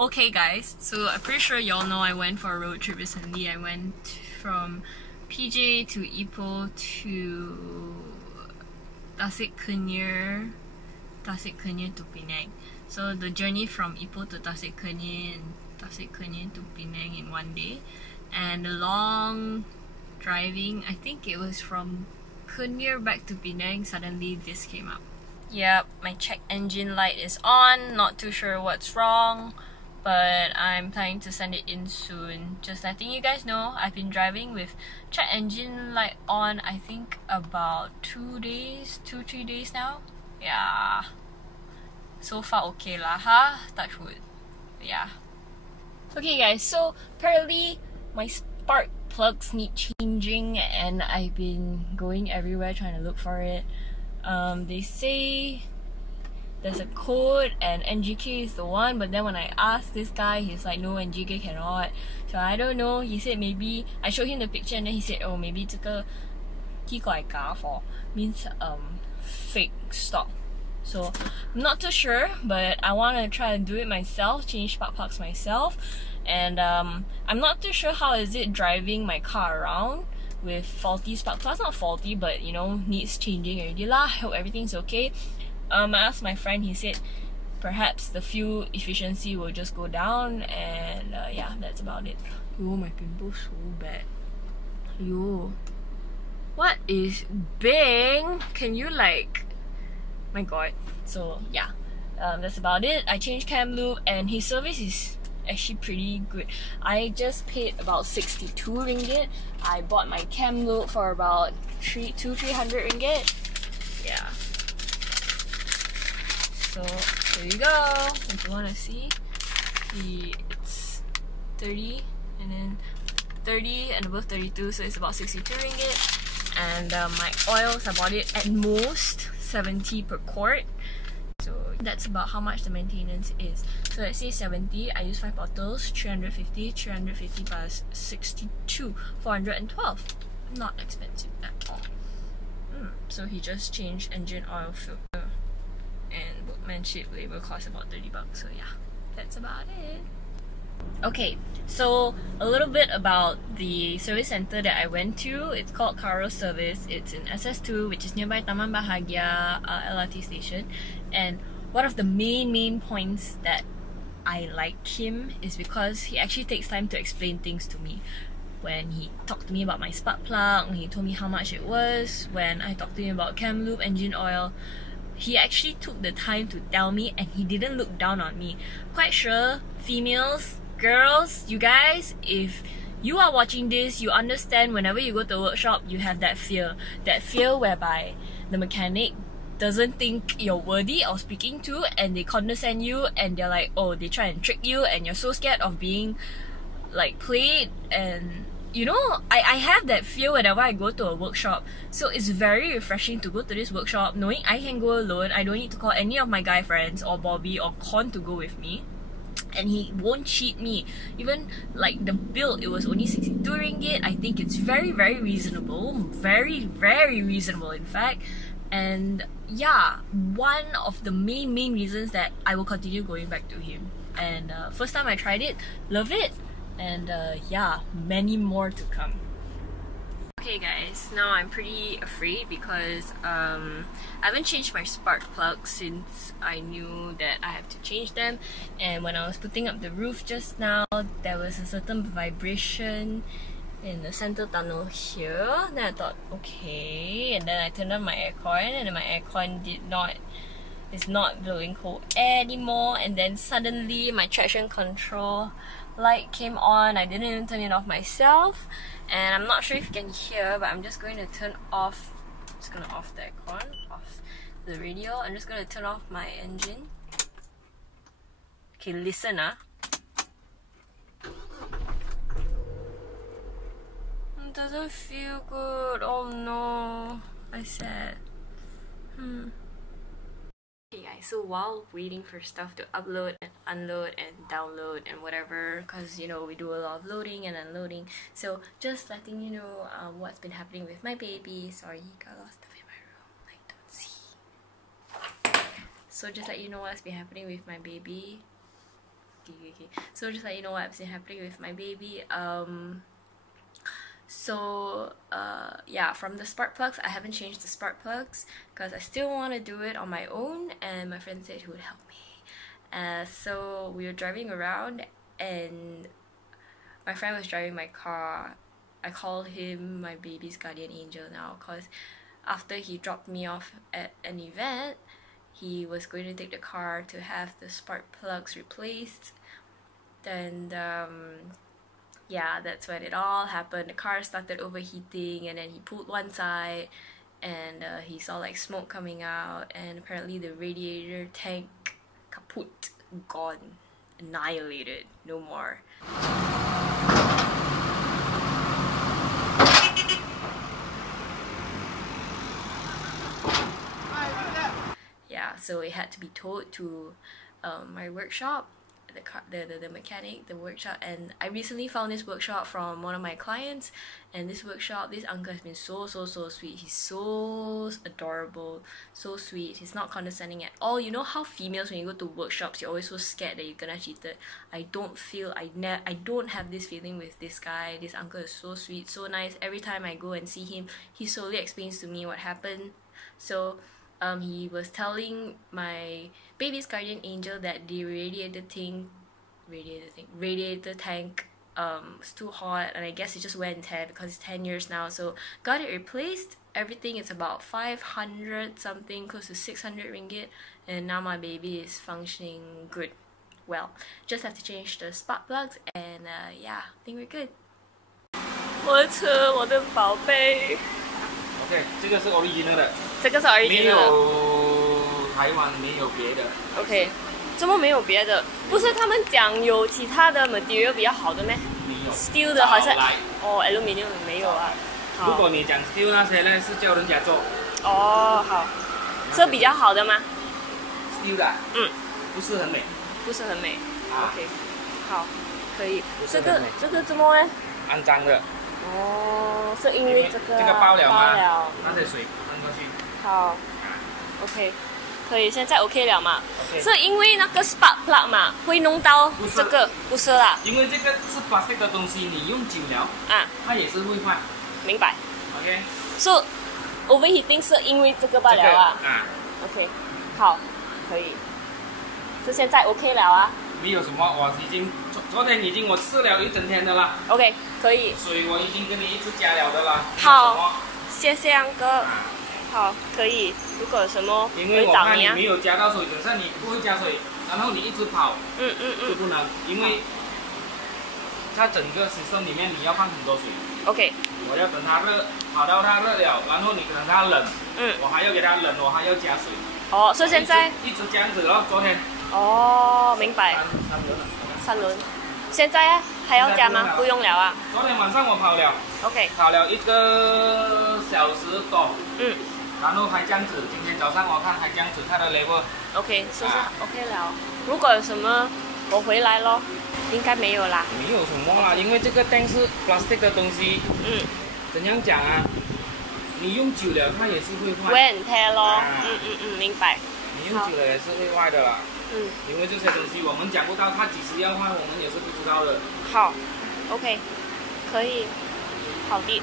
Okay guys, so I'm pretty sure y'all know I went for a road trip recently. I went from PJ to Ipoh to Tasik Kenyir to Penang. So the journey from Ipoh to Tasik Kenyir and Tasik Kenyir to Penang in one day. And the long driving, I think it was from Kenyir back to Penang, suddenly this came up. Yep, my check engine light is on, not too sure what's wrong, but I'm planning to send it in soon. Just letting you guys know, I've been driving with check engine light on I think about 2-3 days now. Yeah, so far okay lah, touch wood. Yeah. Okay guys, so apparently my spark plugs need changing and I've been going everywhere trying to look for it. They say there's a code and NGK is the one, but then when I asked this guy, he's like, no, NGK cannot. So I don't know. He said maybe I showed him the picture and then he said, oh, maybe 这个 for means fake stock. So I'm not too sure, but I want to try and do it myself, change spark plugs myself. And I'm not too sure how is it driving my car around with faulty spark plugs. Not faulty, but you know, needs changing already lah. Hope everything's okay. I asked my friend, he said perhaps the fuel efficiency will just go down, and yeah, that's about it. Yo, my pimple's so bad. Yo, what is Beng? Can you like, my god. So yeah, that's about it. I changed cam loop and his service is actually pretty good. I just paid about 62 ringgit. I bought my cam loop for about 300 ringgit. Yeah. So there you go. If you want to see, it's 30 and then 30 and above 32, so it's about 62 ringgit. And my oils, I bought it at most 70 per quart. So that's about how much the maintenance is. So let's say 70, I use 5 bottles, 350 plus 62, 412. Not expensive at all. So he just changed engine oil filter and workmanship labor cost about 30 bucks. So yeah, that's about it. Okay, so a little bit about the service center that I went to. It's called Caro Service. It's in SS2, which is nearby Taman Bahagia LRT station. And one of the main points that I like him is because he actually takes time to explain things to me. When he talked to me about my spark plug, when he told me how much it was, when I talked to him about cam loop, engine oil, he actually took the time to tell me and he didn't look down on me. Quite sure, females, girls, you guys, if you are watching this, you understand whenever you go to a workshop, you have that fear. That fear whereby the mechanic doesn't think you're worthy of speaking to and they condescend you and they're like, oh, they try and trick you and you're so scared of being like played. And you know, I have that fear whenever I go to a workshop. So it's very refreshing to go to this workshop knowing I can go alone. I don't need to call any of my guy friends or Bobby or Con to go with me. And he won't cheat me. Even like the bill, it was only 62 ringgit. I think it's very reasonable. Very reasonable in fact. And yeah, one of the main reasons that I will continue going back to him. And first time I tried it, loved it. And yeah, many more to come. Okay guys, now I'm pretty afraid because I haven't changed my spark plugs since I knew that I have to change them. And when I was putting up the roof just now, there was a certain vibration in the center tunnel here. Then I thought, okay, and then I turned on my aircon and then my aircon is not blowing cold air anymore. And then suddenly my traction control light came on. I didn't even turn it off myself. And I'm not sure if you can hear, but I'm just going to turn off, just going to off the aircon, off the radio. I'm just going to turn off my engine. Okay, listen It doesn't feel good. Oh no, I said. Okay guys, so while waiting for stuff to upload and unload and download and whatever, because you know we do a lot of loading and unloading, so just letting you know what's been happening with my baby. Sorry, he got lost stuff in my room, like don't see. So just let you know what's been happening with my baby. Okay. So just like, you know what's been happening with my baby. Yeah, from the spark plugs, I haven't changed the spark plugs because I still want to do it on my own, and my friend said he would help me. So we were driving around, and my friend was driving my car. I call him my baby's guardian angel now because after he dropped me off at an event, he was going to take the car to have the spark plugs replaced. And yeah, that's when it all happened. The car started overheating, and then he pulled one side, and he saw like smoke coming out, and apparently the radiator tank kaput, gone, annihilated, no more. Yeah, so it had to be towed to my workshop, the mechanic, the workshop. And I recently found this workshop from one of my clients, and this uncle has been so sweet. He's so adorable, so sweet. He's not condescending at all. You know how females, when you go to workshops, you're always so scared that you're gonna cheated. I don't have this feeling with this guy. This uncle is so sweet, so nice. Every time I go and see him, he slowly explains to me what happened. So he was telling my baby's guardian angel that the radiator tank was too hot, and I guess it just went and tear because it's 10 years now. So got it replaced. Everything is about 500 something, close to 600 ringgit, and now my baby is functioning good. Well, just have to change the spark plugs, and yeah, I think we're good. 我的车，我的宝贝。OK， 这个是 original 的。这个是 original 的。没有台湾没有别的。OK， 怎么没有别的？不是他们讲有其他的 material 比较好的咩？没有。Steel 的好像哦 ，aluminium 没有啊。如果你讲 steel 那些呢，是叫人家做。哦，好。是比较好的吗 ？steel 的。嗯。不是很美。不是很美。OK， 好，可以。这个怎么呢？肮脏的。哦，是因为这个爆了吗？那些水喷过去。好 ，OK， 可以，现在 OK 了嘛？ 是因为那个 spark plug 嘛，会弄到这个，不是啦。因为这个是 plastic 的东西，你用久了啊，它也是会坏。明白。OK。So overheating 是因为这个罢了啊。OK， 好，可以。就现在 OK 了啊。没有什么，我已经昨天已经我试了一整天的啦。OK， 可以。水我已经跟你一直加了的啦。好，谢谢安哥。好，可以。如果有什么，因为我看你没有加到水，等下你不会加水，然后你一直跑，就不能，因为它整个system里面你要放很多水。OK。我要等它热，跑到它热了，然后你等它冷，我还要给它冷，我还要加水。哦，所以现在一直这样子咯，昨天。哦，明白。3轮。现在还要加吗？不用了啊。昨天晚上我跑了。OK。跑了1个小时多。然后还这样子，今天早上我看还这样子，它的 level。OK， 是不是 OK 了？如果有什么，我回来咯。应该没有啦。没有什么啦，因为这个灯是 plastic 的东西。怎样讲啊？你用久了它也是会坏。wear and tear 咯。明白。你用久了也是会坏的啦。因为这些东西我们讲不到，它几时要坏，我们也是不知道的。好 ，OK， 可以，好的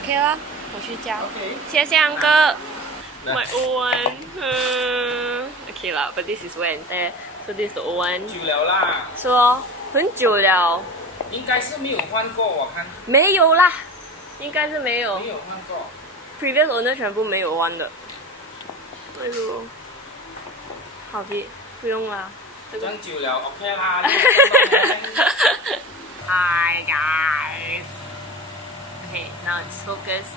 ，OK 啦，我去加。谢谢安哥。My old one，OK 啦 ，but this is wear and tear，so this is the old one。久了啦。是哦，很久了。应该是没有换过，我看。没有啦，应该是没有。没有换过。Previous owner 全部没有换的。哎呦。好的，不用啦。这个久了 OK 啦。Hi guys. Okay, now it's focused.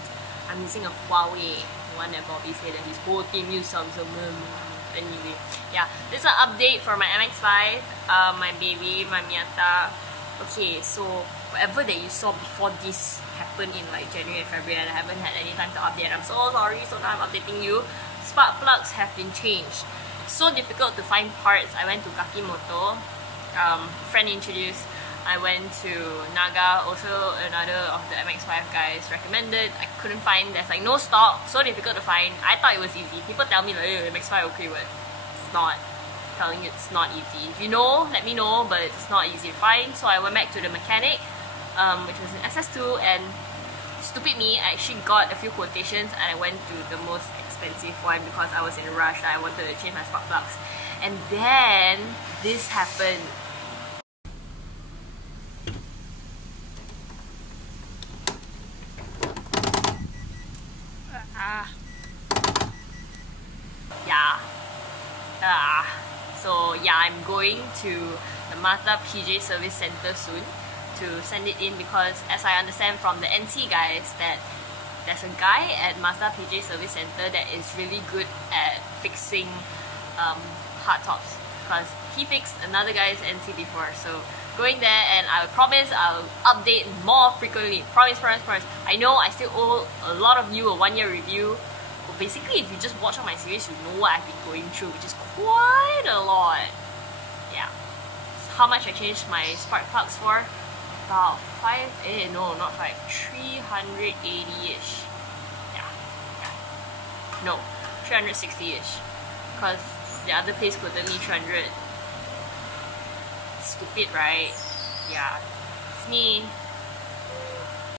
I'm using a Huawei. The one that Bobby said that his whole team used Samsung. Anyway, yeah, this is an update for my MX-5, my baby, my Miata. Okay, so whatever that you saw before this happened in like January and February, and I haven't had any time to update. I'm so sorry. So now I'm updating you. Spark plugs have been changed. So difficult to find parts. I went to Kakimoto, friend introduced. I went to Naga, also another of the MX-5 guys recommended. I couldn't find, there's like no stock, so difficult to find. I thought it was easy. People tell me like, hey, MX-5 okay, but it's not. telling you it's not easy. If you know, let me know, but it's not easy to find. So I went back to the mechanic, which was an SS2, and stupid me, I actually got a few quotations and I went to the most expensive one because I was in a rush. I wanted to change my spark plugs. And then this happened. So yeah, I'm going to the Mazda PJ service center soon to send it in, because as I understand from the NC guys that there's a guy at Mazda PJ service center that is really good at fixing hard tops, because he fixed another guy's NC before. So going there, and I promise I'll update more frequently. Promise. I know I still owe a lot of you a 1-year review. But basically, if you just watch all my series, you know what I've been going through, which is quite a lot. Yeah. So how much I changed my spark plugs for? About 380-ish. Yeah. No, 360-ish. Because the other place quoted me 300. Stupid, right? Yeah. It's me.